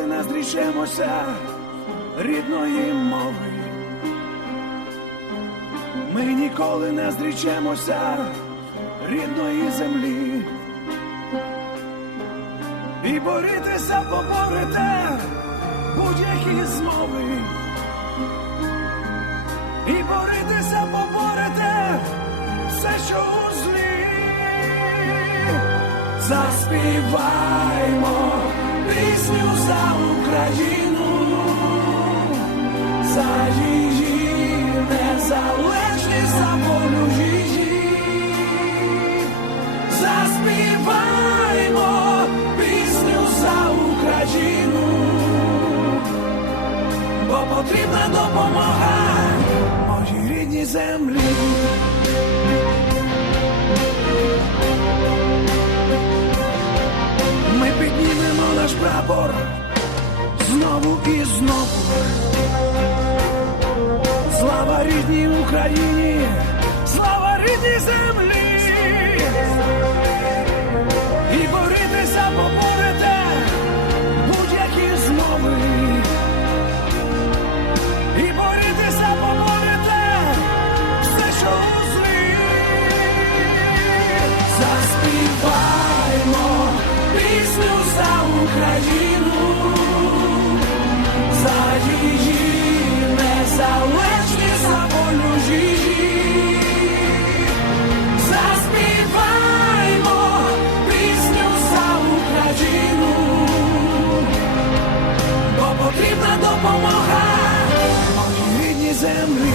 ніколи не зрічемося рідної мови. Ми ніколи не зрічемося рідної землі. І борітеся, поборете будь-які змови. І борітеся, поборете все, що у злі. Заспіваймо пісню за Україну, за її незалежність, за волю її. Заспіваймо пісню за Україну, бо потрібна допомога моїй рідній землі. Ми піднімемо наш прапор знову і знову. Слава рідній Україні, слава рідній землі. І борітеся, поборете будь-які змови. І борітеся, поборете все, що у злі. Заспіваймо пісню за Україну, за її незалежність, за волю її. Заспіваймо пісню за Україну, бо потрібна допомога моїй рідній землі.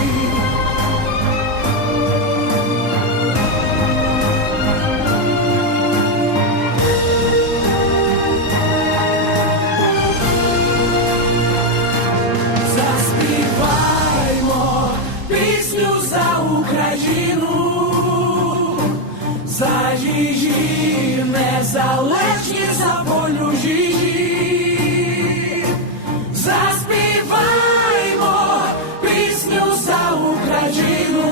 За її незалежність, за волю її. Заспіваймо пісню за Україну,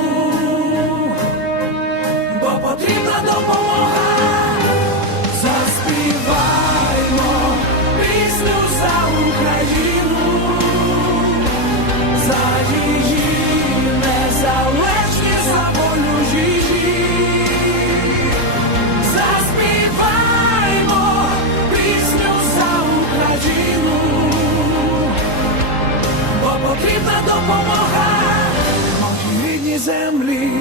бо потрібна допомога. Заспіваймо пісню за Україну, за її незалежність, за волю її. Потрібна допомога моїй рідній землі.